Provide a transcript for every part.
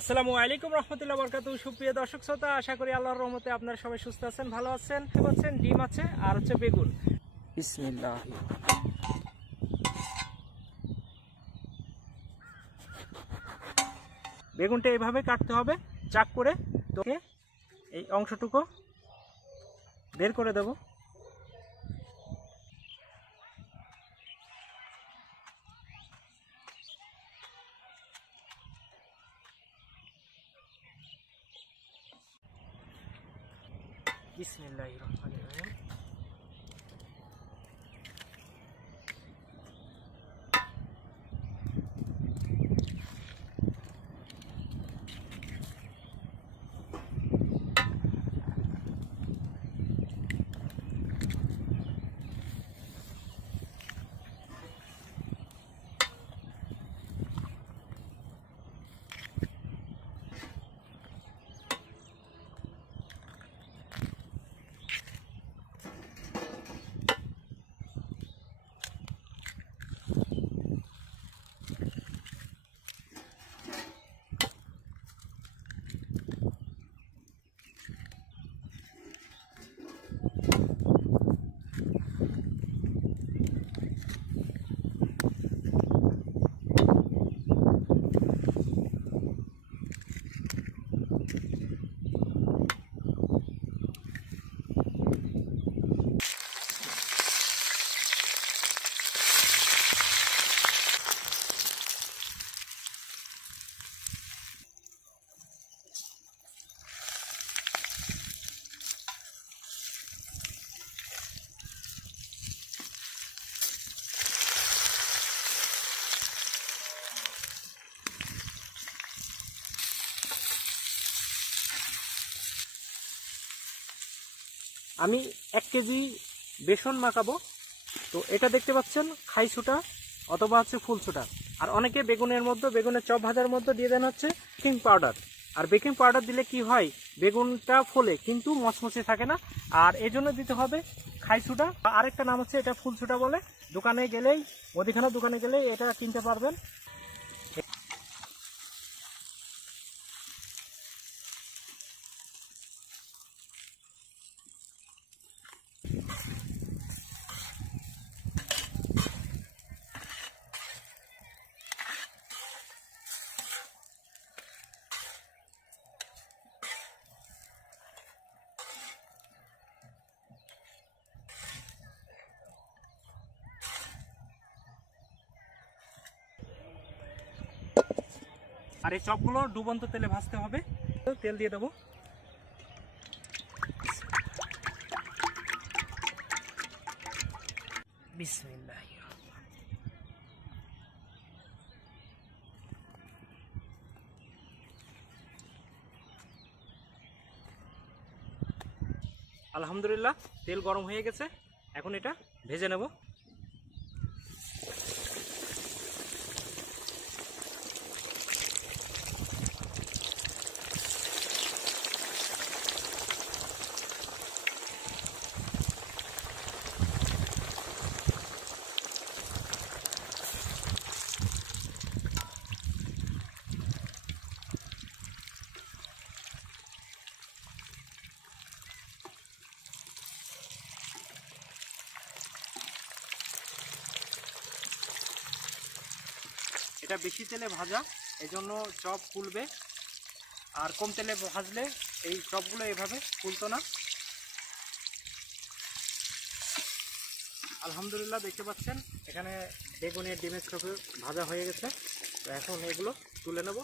আসসালামু আলাইকুম রহমতুল্লাহ বরকাত সুপ্রিয় দর্শক শ্রোতা আশা করি আল্লাহর রহমতে আপনারা সবাই সুস্থ আছেন ভালো আছেন পাচ্ছেন ডিম আছে আর হচ্ছে বেগুন। বিসমিল্লাহ। বেগুনটা এইভাবে কাটতে হবে চাক করে তোকে এই অংশটুকু বের করে দেব। 비스밀라히rah만이라요 আমি এক কেজি বেসন মাখাবো। তো এটা দেখতে পাচ্ছেন খাইছুটা অথবা হচ্ছে ফুলছুটা আর অনেকে বেগুনের মধ্যে, বেগুনের চপ ভাজার মধ্যে দিয়ে দেন হচ্ছে বেকিং পাউডার। আর বেকিং পাউডার দিলে কি হয়, বেগুনটা ফোলে, কিন্তু মচমচে থাকে না। আর এই জন্য দিতে হবে খাইছুটা আরেকটা নাম হচ্ছে এটা ফুলছুটা বলে। দোকানে গেলেই মুদিখানা দোকানে গেলেই এটা কিনতে পারবেন। আর এই চপগুলো ডুবন্ত তেলে ভাজতে হবে। তেল দিয়ে দেবো। আলহামদুলিল্লাহ, তেল গরম হয়ে গেছে। এখন এটা ভেজে নেব। এটা বেশি তেলে ভাজা, এজন্য চপ ফুলবে। আর কম তেলে ভাজলে এই চপগুলো এভাবে ফুলতো না। আলহামদুলিল্লাহ, দেখতে পাচ্ছেন, এখানে বেগুনের ডিমের চপে ভাজা হয়ে গেছে। তো এখন এগুলো তুলে নেব।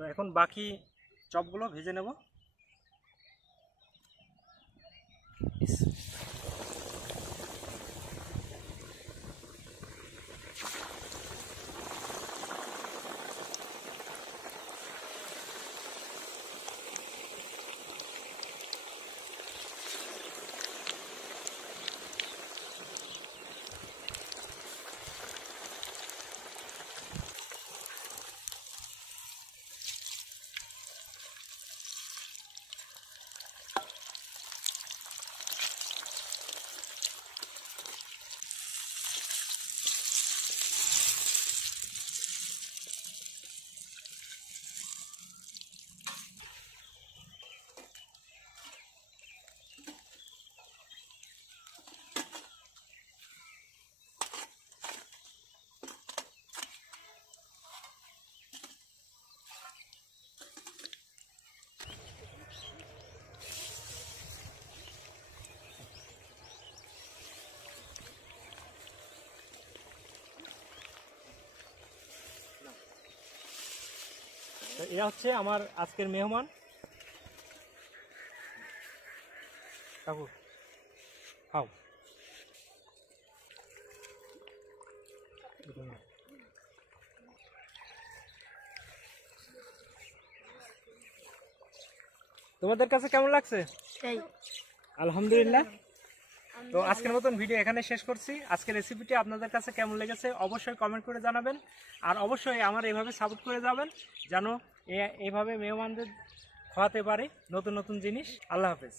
তো এখন বাকি চপগুলো ভেজে নেব। তো এরা হচ্ছে আমার আজকের মেহমান। কাকু খাও। তোমাদের কাছে কেমন লাগছে? আলহামদুলিল্লাহ। তো আজকের মতন ভিডিও এখানে শেষ করছি। আজকের রেসিপিটি আপনাদের কাছে কেমন লেগেছে অবশ্যই কমেন্ট করে জানাবেন। আর অবশ্যই আমার এভাবে সাপোর্ট করে যাবেন, যেন এভাবে মেহমানদের খাওয়াতে পারে নতুন নতুন জিনিস। আল্লাহ হাফেজ।